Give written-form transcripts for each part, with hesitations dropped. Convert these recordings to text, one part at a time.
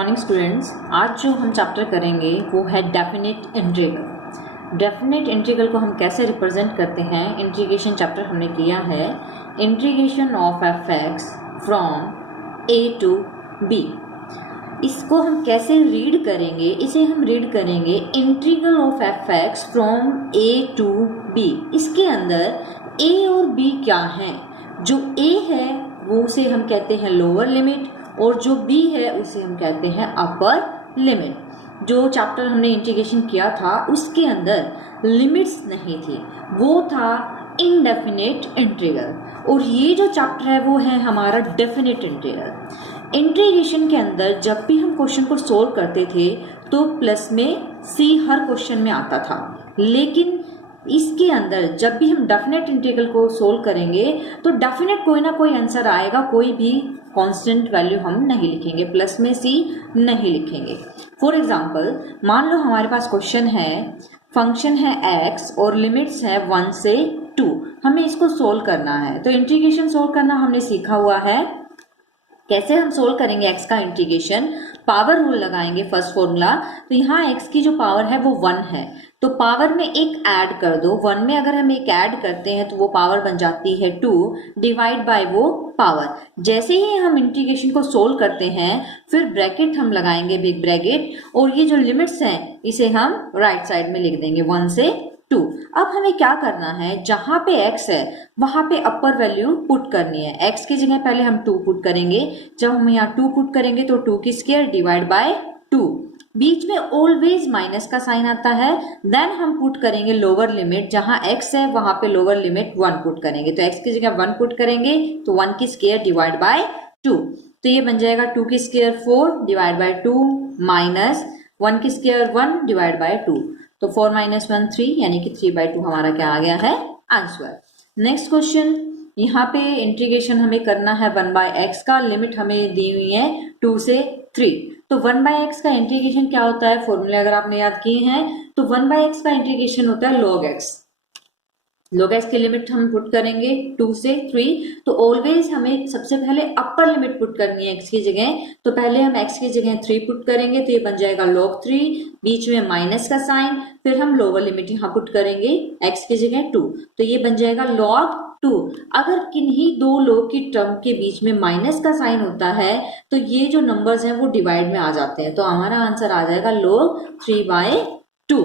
Morning students. आज जो हम चैप्टर करेंगे वो है डेफिनेट इंटीग्रल। डेफिनेट इंटीग्रल को हम कैसे रिप्रेजेंट करते हैं, इंटीग्रेशन चैप्टर हमने किया है। Integration of f x from a to b, इसको हम कैसे रीड करेंगे? इसे हम रीड करेंगे integral of f x from a to b. इसके अंदर ए और बी क्या है? जो ए है वो उसे हम कहते हैं लोअर लिमिट और जो बी है उसे हम कहते हैं अपर लिमिट। जो चैप्टर हमने इंटीग्रेशन किया था उसके अंदर लिमिट्स नहीं थी, वो था इनडेफिनेट इंटीग्रल, और ये जो चैप्टर है वो है हमारा डेफिनेट इंटीग्रल। इंटीग्रेशन के अंदर जब भी हम क्वेश्चन को सोल्व करते थे तो प्लस में सी हर क्वेश्चन में आता था, लेकिन इसके अंदर जब भी हम डेफिनेट इंटीग्रल को सोल्व करेंगे तो डेफिनेट कोई ना कोई आंसर आएगा, कोई भी कांस्टेंट वैल्यू हम नहीं लिखेंगे, प्लस में सी नहीं लिखेंगे। फॉर एग्जांपल, मान लो हमारे पास क्वेश्चन है, फंक्शन है x और लिमिट्स है 1 से 2, हमें इसको सोल्व करना है। तो इंटीग्रेशन सोल्व करना हमने सीखा हुआ है। कैसे हम सोल्व करेंगे x का इंटीग्रेशन? पावर रूल लगाएंगे फर्स्ट फॉर्मूला। तो यहाँ x की जो पावर है वो 1 है, तो पावर में एक ऐड कर दो। 1 में अगर हम एक ऐड करते हैं तो वो पावर बन जाती है 2 डिवाइड बाय वो पावर। जैसे ही हम इंटीग्रेशन को सोल्व करते हैं फिर ब्रैकेट हम लगाएंगे, बिग ब्रैकेट, और ये जो लिमिट्स हैं इसे हम राइट साइड में लिख देंगे 1 से 2। अब हमें क्या करना है, जहां पे x है वहां पे अपर वैल्यू पुट करनी है। x की जगह पहले हम 2 पुट करेंगे। जब हम यहाँ 2 पुट करेंगे तो 2 की स्क्वायर डिवाइड बाय 2, बीच में ऑलवेज माइनस का साइन आता है। देन हम पुट करेंगे लोअर लिमिट, जहां x है वहां पे लोअर लिमिट 1 पुट करेंगे। तो x की जगह 1 पुट करेंगे तो 1 की स्क्वायर डिवाइड बाय 2, तो ये बन जाएगा 2 की स्क्वायर 4 डिवाइड बाय 2 माइनस 1 की स्क्वायर 1 डिवाइड बाय 2, तो 4 माइनस 1 3, यानी कि 3/2 हमारा क्या आ गया है आंसर। नेक्स्ट क्वेश्चन, यहाँ पे इंटीग्रेशन हमें करना है 1/x का, लिमिट हमें दी हुई है 2 से 3। तो 1/x का इंटीग्रेशन क्या होता है? फॉर्मूले अगर आपने याद किए हैं तो 1/x का इंटीग्रेशन होता है log x। log x की लिमिट हम पुट करेंगे 2 से 3, तो ऑलवेज हमें सबसे पहले अपर लिमिट पुट करनी है x की जगह। तो पहले हम x की जगह 3 पुट करेंगे तो ये बन जाएगा log 3, बीच में माइनस का साइन, फिर हम लोअर लिमिट यहाँ पुट करेंगे x की जगह 2, तो ये बन जाएगा log 2। अगर किन्हीं दो लोग की टर्म के बीच में माइनस का साइन होता है तो ये जो नंबर्स हैं वो डिवाइड में आ जाते हैं, तो हमारा आंसर आ जाएगा log 3/2।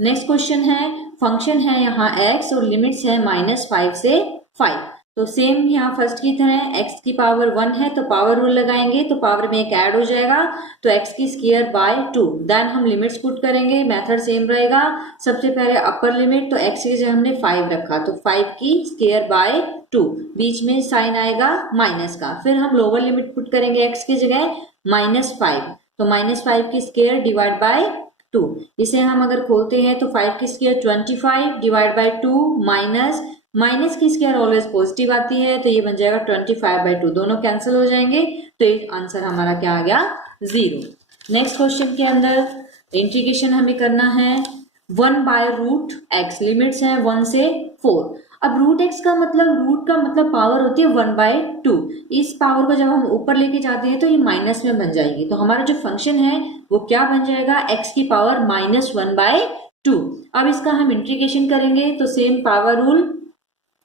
नेक्स्ट क्वेश्चन है, फंक्शन है यहाँ x और लिमिट्स है -5 से 5। तो सेम यहाँ फर्स्ट की तरह x की पावर 1 है तो पावर रूल लगाएंगे, तो पावर में एक ऐड हो जाएगा तो x की स्क्वायर बाय 2। देन हम लिमिट्स पुट करेंगे, मेथड सेम रहेगा। सबसे पहले अपर लिमिट, तो x की जगह हमने 5 रखा तो 5 की स्क्वायर बाय 2, बीच में साइन आएगा माइनस का। फिर हम लोअर लिमिट पुट करेंगे x की जगह -5, तो -5 की स्क्वायर डिवाइड बाय 2। इसे हम अगर खोलते हैं तो 5 की स्क्वायर 25 डिवाइड बाय 2 माइनस की स्क्वायर ऑलवेज पॉजिटिव आती है, तो ये बन जाएगा 25/2, दोनों कैंसिल हो जाएंगे, तो एक आंसर हमारा क्या आ गया 0। नेक्स्ट क्वेश्चन के अंदर इंटीग्रेशन हमें करना है 1/√x, लिमिट्स हैं 1 से 4। अब √x का मतलब पावर होती है 1/2। इस पावर को जब हम ऊपर लेके जाते हैं तो ये माइनस में बन जाएगी, तो हमारा जो फंक्शन है वो क्या बन जाएगा, x की पावर -1/2। अब इसका हम इंटीग्रेशन करेंगे तो सेम पावर रूल,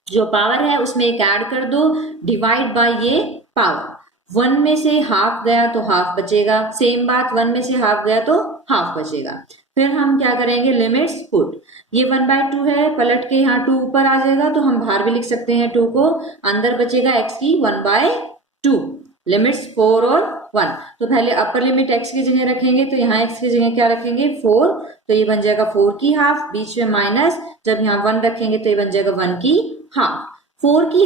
जो पावर है उसमें एक ऐड कर दो, डिवाइड बाय ये पावर। 1 में से हाफ गया तो हाफ बचेगा, सेम बात 1 में से हाफ गया तो हाफ बचेगा। फिर हम क्या करेंगे, लिमिट्स पुट, ये 1/2 है, पलट के यहाँ 2 ऊपर आ जाएगा तो हम बाहर भी लिख सकते हैं 2 को, अंदर बचेगा x की 1/2, लिमिट्स 4 और 1। तो पहले अपर लिमिट x की जगह रखेंगे तो यहाँ x की जगह क्या रखेंगे 4, तो ये बन जाएगा 4 की हाफ, बीच में माइनस, जब यहाँ 1 रखेंगे तो ये बन जाएगा 1 की हाफ। 4 की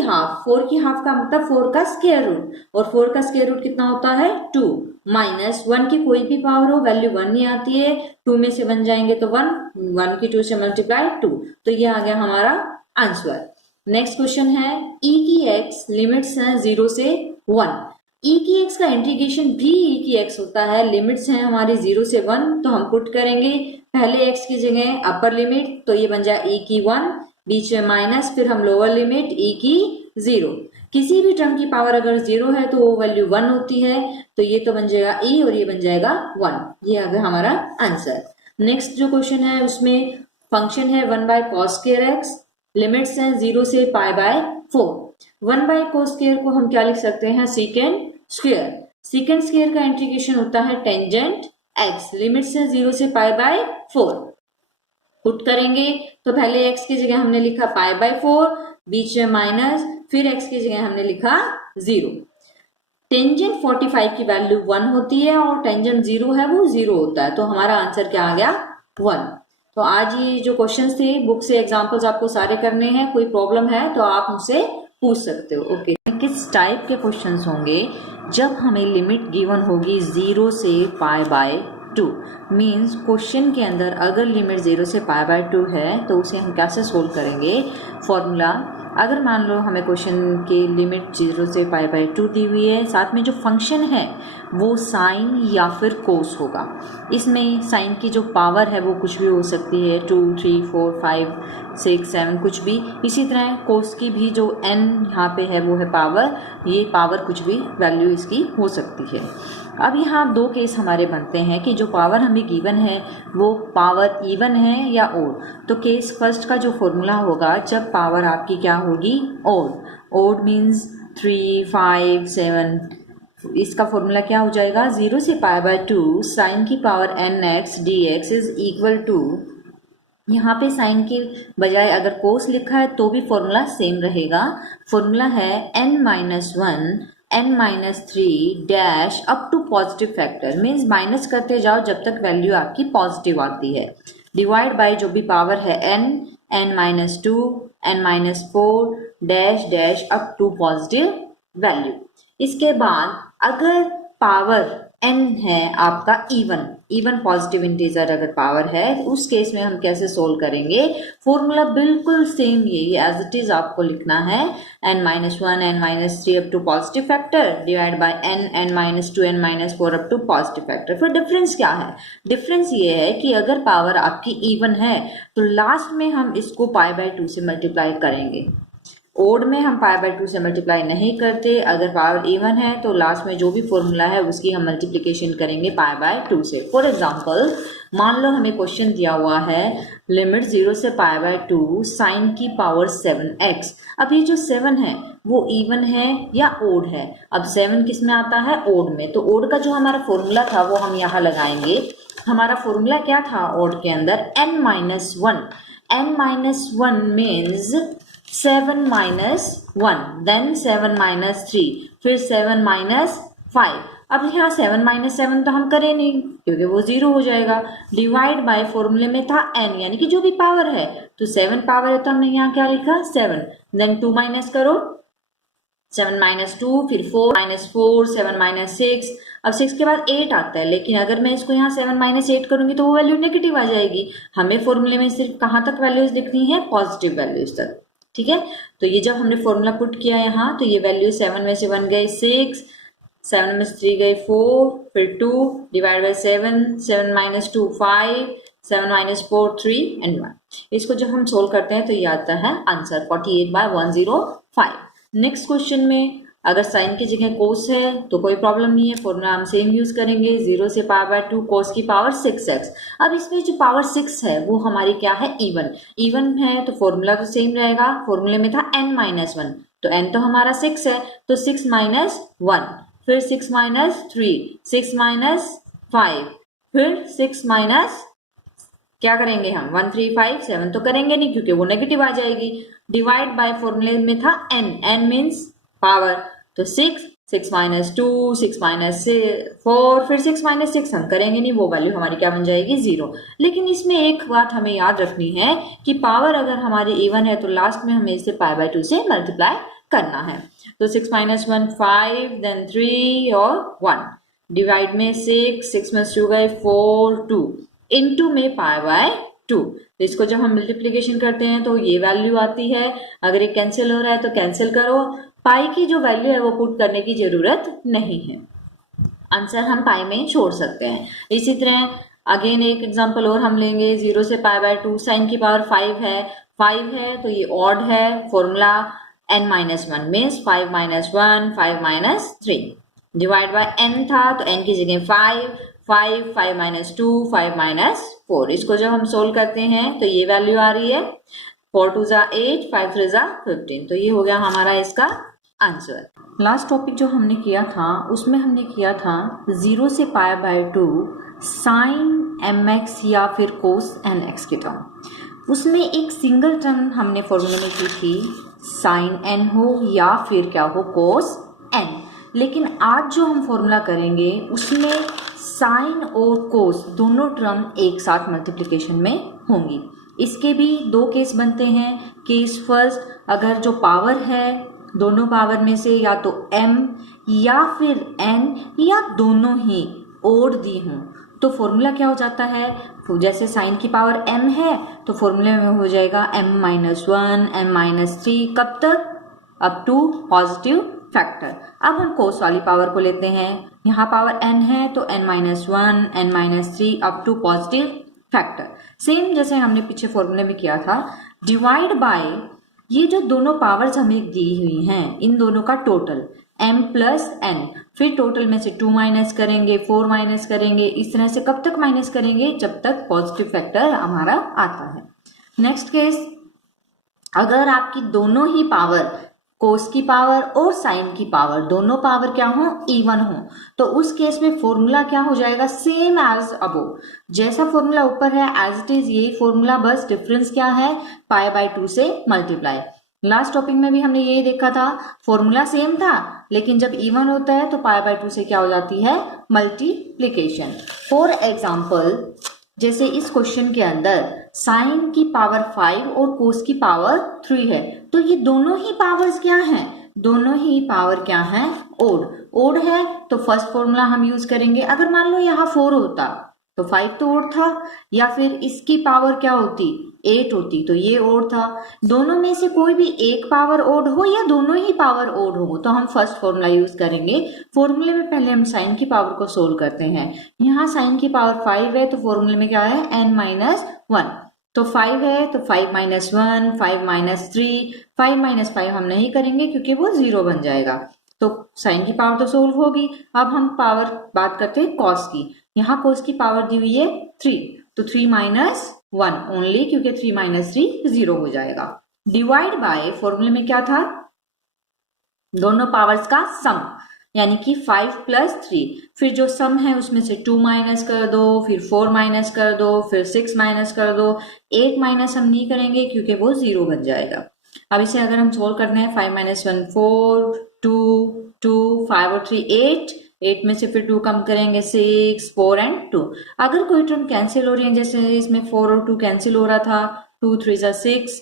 हाफ का मतलब 4 का स्क्वायर रूट, और 4 का स्क्वायर रूट कितना होता है 2, माइनस 1 की कोई भी पावर हो, वैल्यू 1 नहीं आती है, 2 में से बन जाएंगे तो 1 की 2 से मल्टीप्लाई 2, तो ये आ गया हमारा आंसर। नेक्स्ट क्वेश्चन है e की x, लिमिट्स हैं 0 से 1। e की x का इंटीग्रेशन भी e की x होता है, लिमिट्स हैं हमारी 0 से 1, तो हम पुट करेंगे पहले x की जगह अपर लिमिट, तो ये बन जाए e की 1, बीच में माइनस, फिर हम लोअर लिमिट e की 0। किसी भी टर्म की पावर अगर 0 है तो वो वैल्यू 1 होती है, तो ये तो बन जाएगा e और ये बन जाएगा 1। ये अगर हमारा आंसर। नेक्स्ट जो क्वेश्चन है उसमें फंक्शन है 1 by cos square x, limits हैं 0 से pi bye 4। 1 by cos square को हम क्या लिख सकते हैं, सीकेंड स्क्वायर। सीकेंड स्क्वायर का इंटीग्रेशन होता है टेंजेंट एक्स, लिमिट्स हैं 0 से पाई बाय 4। पुट करेंगे तो पहले x की जगह हमने लिखा पाई बाय 4, बीच में माइनस, फिर x की जगह हमने लिखा 0। टेंजेंट 45 की वैल्यू 1 होती है और टेंजेंट 0 है वो 0 होता है, तो हमारा आंसर क्या आ गया 1। तो आज ये जो क्वेश्चंस थे बुक से एग्जांपल्स आपको सारे करने हैं, कोई प्रॉब्लम है तो आप मुझसे पूछ सकते हो। ओके, किस टाइप के क्वेश्चंस होंगे, जब हमें लिमिट गिवन होगी 0 से पाई बाय 2, मीन्स क्वेश्चन के अंदर अगर लिमिट 0 से पाई बाय 2 है तो उसे हम कैसे सोल्व करेंगे। फॉर्मूला, अगर मान लो हमें क्वेश्चन की लिमिट 0 से पाई बाय 2 दी हुई है, साथ में जो फंक्शन है वो साइन या फिर कोस होगा। इसमें साइन की जो पावर है वो कुछ भी हो सकती है, 2, 3, 4, 5, 6, 7 कुछ भी। इसी तरह कोस की भी जो n यहाँ पे है वो है पावर, ये पावर कुछ भी वैल्यू इसकी हो सकती है। अब यहाँ दो केस हमारे बनते हैं कि जो पावर हमें गिवन है वो पावर इवन है या ओड। तो केस फर्स्ट का जो फॉर्मूला होगा जब पावर आपकी क्या होगी ओड, ओड मीन्स 3, 5, 7, इसका फॉर्मूला क्या हो जाएगा 0 से पाई बाय 2 साइन की power nx dx is equal to, यहाँ पे साइन के बजाय अगर कोस लिखा है तो भी फॉर्मूला सेम रहेगा। फॉर्मूला है n-1 n-3 dash up to positive factor, means minus करते जाओ जब तक वैल्यू आपकी पॉजिटिव आती है, डिवाइड बाय जो भी पावर है n, n-2, n-4 dash dash up to positive value. इसके बाद अगर पावर n है आपका इवन पॉजिटिव इंटीजर अगर पावर है, उस केस में हम कैसे सोल्व करेंगे। फॉर्मूला बिल्कुल सेम यही एज इट इज आपको लिखना है, n-1 n-3 up to positive factor divide by n n-2 n-4 up to positive factor. फिर डिफरेंस क्या है, डिफरेंस ये है कि अगर पावर आपकी इवन है तो लास्ट में हम इसको पाई बाय 2 से मल्टीप्लाई करेंगे, ओड में हम पाई बाय 2 से मल्टीप्लाई नहीं करते। अगर पावर इवन है तो लास्ट में जो भी फॉर्मूला है उसकी हम मल्टीप्लिकेशन करेंगे पाई बाय 2 से। फॉर एग्जांपल मान लो हमें क्वेश्चन दिया हुआ है लिमिट 0 से पाई बाय 2 साइन की पावर 7x। अब ये जो 7 है वो इवन है या ओड है। अब 7 किस में आता है, ओड में, तो ओड का जो हमारा फॉर्मूला था वो हम यहाँ लगाएंगे। हमारा फॉर्मूला क्या था ओड के अंदर, n-1, n-1 means 7 minus 1, then 7 minus 3, फिर 7 minus 5। अब यहाँ 7 minus 7 तो हम करें नहीं क्योंकि वो 0 हो जाएगा। डिवाइड बाय फॉर्मूले में था n, यानी कि जो भी पावर है, तो 7 पावर है तो हमने यहाँ क्या लिखा 7, देन 2 माइनस करो, 7 minus 2, फिर 4 minus 4, 7 minus 6। अब 6 के बाद 8 आता है, लेकिन अगर मैं इसको यहाँ 7 minus 8 करूंगी तो वो वैल्यू नेगेटिव आ जाएगी। हमें फॉर्मूले में सिर्फ कहाँ तक वैल्यूज लिखनी है, पॉजिटिव वैल्यूज तक, ठीक है। तो ये जब हमने फॉर्मूला पुट किया यहाँ तो ये वैल्यू 7 में से 1 गए 6, 7 में से 3 गए 4, फिर 2 divide by 7, 7 minus 2 5, 7 minus 4 3 and 1। इसको जब हम सोल्व करते हैं तो ये आता है आंसर 48/105। नेक्स्ट क्वेश्चन में अगर साइन की जगह कोस है तो कोई प्रॉब्लम नहीं है, फॉर्मूला हम सेम यूज करेंगे, 0 से पाई बाय 2 कोस की पावर 6x। अब इसमें जो पावर 6 है वो हमारी क्या है, इवन है, तो फॉर्मूला तो सेम रहेगा। फॉर्मूले में था n-1, तो n तो हमारा 6 है, तो 6 minus 1, फिर 6 minus 3, 6 minus 5, फिर 6 minus क्या करेंगे हम 1 3 5 7 तो करेंगे नहीं क्योंकि वो नेगेटिव आ जाएगी। डिवाइड बाय फॉर्मूले में था n मीन्स पावर, तो 6 minus 2, 6 minus 4, फिर 6 minus 6 हम करेंगे नहीं, वो वैल्यू हमारी क्या बन जाएगी 0। लेकिन इसमें एक बात हमें याद रखनी है कि पावर अगर हमारी इवन है तो लास्ट में हमें इसे पाई बाय 2 से मल्टीप्लाई करना है। तो 6 minus 1 5, देन 3 और 1, डिवाइड में 6 में 2 गए 4, 2 इनटू में पाई बाय 2। तो इसको जब हम मल्टीप्लिकेशन करते हैं तो ये वैल्यू आती है, अगर ये कैंसिल हो रहा है तो कैंसिल करो, पाई की जो वैल्यू है वो पुट करने की जरूरत नहीं है, आंसर हम पाई में छोड़ सकते हैं। इसी तरह अगेन एक एग्जांपल और हम लेंगे, 0 से पाई बाय 2 साइन की पावर 5 है तो ये ऑड है, formula n minus one means 5 minus one 5 minus three, divide by n था तो n की जगह 5 माइनस टू 5 माइनस फोर। इसको जब हम सोल्व करते हैं तो ये वैल्यू आ रही है 4 2 जा 8 5 3 जा 15। तो ये हो गया हमारा इसका आंसर। लास्ट टॉपिक जो हमने किया था उसमें हमने किया था 0 से पाई बाय 2 साइन mx या फिर कोस nx के टर्म। उसमें एक सिंगल टर्म हमने फॉर्मूले में की थी साइन n हो या फिर क्या हो कोस n। लेकिन आज जो हम फॉर्मूला करेंगे उसमें साइन और कोस दोनों टर्म एक साथ मल्टीप्लिकेशन में होंगी। इसके भी दो केस बनते हैं। केस फर्स्ट, अगर जो पावर है दोनों पावर में से या तो m या फिर n या दोनों ही ओड दी हों तो फॉर्मूला क्या हो जाता है, जैसे साइन की पावर m है तो फॉर्मूले में हो जाएगा m minus one m minus three, कब तक, अप टू पॉजिटिव फैक्टर। अब हम कोस वाली पावर को लेते हैं, यहाँ पावर n है तो n minus one n minus three up to positive factor. Same जैसे हमने पीछे फॉर्मूले में किया था, डिवाइड बाय ये जो दोनों पावर्स हमें दी हुई हैं इन दोनों का टोटल m प्लस n, फिर टोटल में से 2 माइनस करेंगे 4 माइनस करेंगे, इस तरह से कब तक माइनस करेंगे, जब तक पॉजिटिव फैक्टर हमारा आता है। नेक्स्ट केस, अगर आपकी दोनों ही पावर कोस की पावर और साइन की पावर दोनों पावर क्या हो, इवन हो, तो उस केस में फॉर्मूला क्या हो जाएगा, सेम एज अबोव। जैसा फॉर्मूला ऊपर है एज इट इज यही फॉर्मूला, बस डिफरेंस क्या है, पाई बाय 2 से मल्टीप्लाई। लास्ट टॉपिक में भी हमने यही देखा था, फॉर्मूला सेम था लेकिन जब इवन होता है तो पाई बाय 2 से क्या हो जाती है, मल्टीप्लिकेशन। फॉर एग्जाम्पल, जैसे इस क्वेश्चन के अंदर साइन की पावर 5 और कोस की पावर 3 है तो ये दोनों ही पावर्स क्या हैं, दोनों ही पावर क्या हैं, ओड है तो फर्स्ट फॉर्मूला हम यूज करेंगे। अगर मान लो यहाँ 4 होता तो 5 तो ओड था, या फिर इसकी पावर क्या होती 8 होती तो ये ओड था। दोनों में से कोई भी एक पावर ओड हो या दोनों ही पावर ओड हो तो हम फर्स्ट फॉर्मूला यूज करेंगे। फॉर्मूले में पहले हम साइन की पावर को सोल्व करते हैं। यहाँ साइन की पावर 5 है तो फॉर्मूले में क्या है, n माइनस वन, तो 5 है तो 5 minus one 5 minus three, 5 minus 5 हम नहीं करेंगे क्योंकि वो 0 बन जाएगा, तो साइन की पावर तो सोल्व होगी। अब हम पावर बात करते हैं कॉस की। यहाँ कॉस की पावर दी हुई है 3, तो 3 माइनस वन ओनली, क्योंकि 3 माइनस 3 0 हो जाएगा। डिवाइड बाय फॉर्मूले में क्या था, दोनों पावर्स का सम, यानी कि 5 प्लस 3, फिर जो सम है उसमें से 2 माइनस कर दो, फिर 4 माइनस कर दो, फिर 6 माइनस कर दो। 8 माइनस हम नहीं करेंगे क्योंकि वो 0 बन जाएगा। अब इसे अगर हम सोल्व करते हैं, 5 माइनस वन 4, 2 5 और 3 8 में से फिर 2 कम करेंगे 6 4 एंड 2। अगर कोई टर्म कैंसिल हो रही है, जैसे इसमें 4 और 2 कैंसिल हो रहा था, 2 3 जा 6,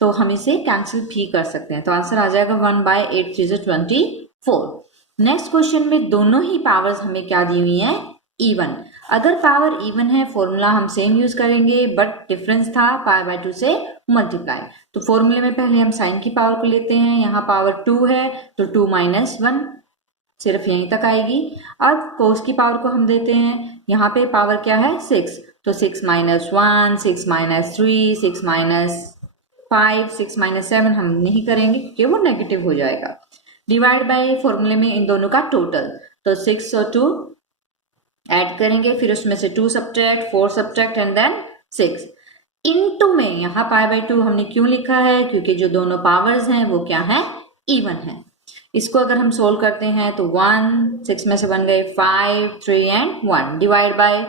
तो हम इसे कैंसिल भी कर सकते हैं, तो आंसर आ जाएगा 1 बाय 8 3 जा 24। नेक्स्ट क्वेश्चन में दोनों ही पावर्स हमें क्या दी हुई हैं, इवन। अगर पावर इवन है फॉर्मूला हम सेम यूज करेंगे, बट डिफरेंस था पाई बाय 2 से मल्टीप्लाई। तो फॉर्मूले में पहले हम साइन की पावर को लेते हैं, यहाँ पावर 2 है तो 2 माइनस वन, सिर्फ यहीं तक आएगी। अब कोस की पावर को हम देते हैं, यहाँ पे पावर क्या है 6, तो 6 minus one 6 minus three 6 minus 5 6 minus 7 हम नहीं करेंगे क्योंकि वो नेगेटिव हो जाएगा। डिवाइड बाय फॉर्मूले में इन दोनों का टोटल, तो 6 और 2 ऐड करेंगे, फिर उसमें से 2 subtract 4 subtract and then 6 into में यहाँ पाई बाय 2 हमने क्यों लिखा है, क्योंकि जो दोनों पावर्स हैं वो क्या है, इवन है। इसको अगर हम सोल्व करते हैं तो 1 6 में से बन गए 5 3 एंड 1, डिवाइड बाय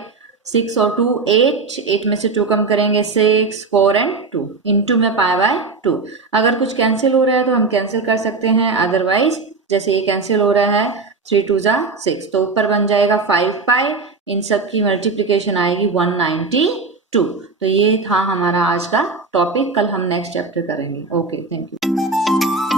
6 और 2 8 में से 2 कम करेंगे 6 4 एंड 2, इनटू में पाई बाय 2। अगर कुछ कैंसिल हो रहा है तो हम कैंसिल कर सकते हैं, अदरवाइज जैसे ये कैंसिल हो रहा है 3 2 जा 6, तो ऊपर बन जाएगा 5 पाई, इन सब की मल्टीप्लीकेशन आएगी 192। तो ये था हमारा आज का टॉपिक, कल हम नेक्स्ट चैप्टर करेंगे। Okay, thank you.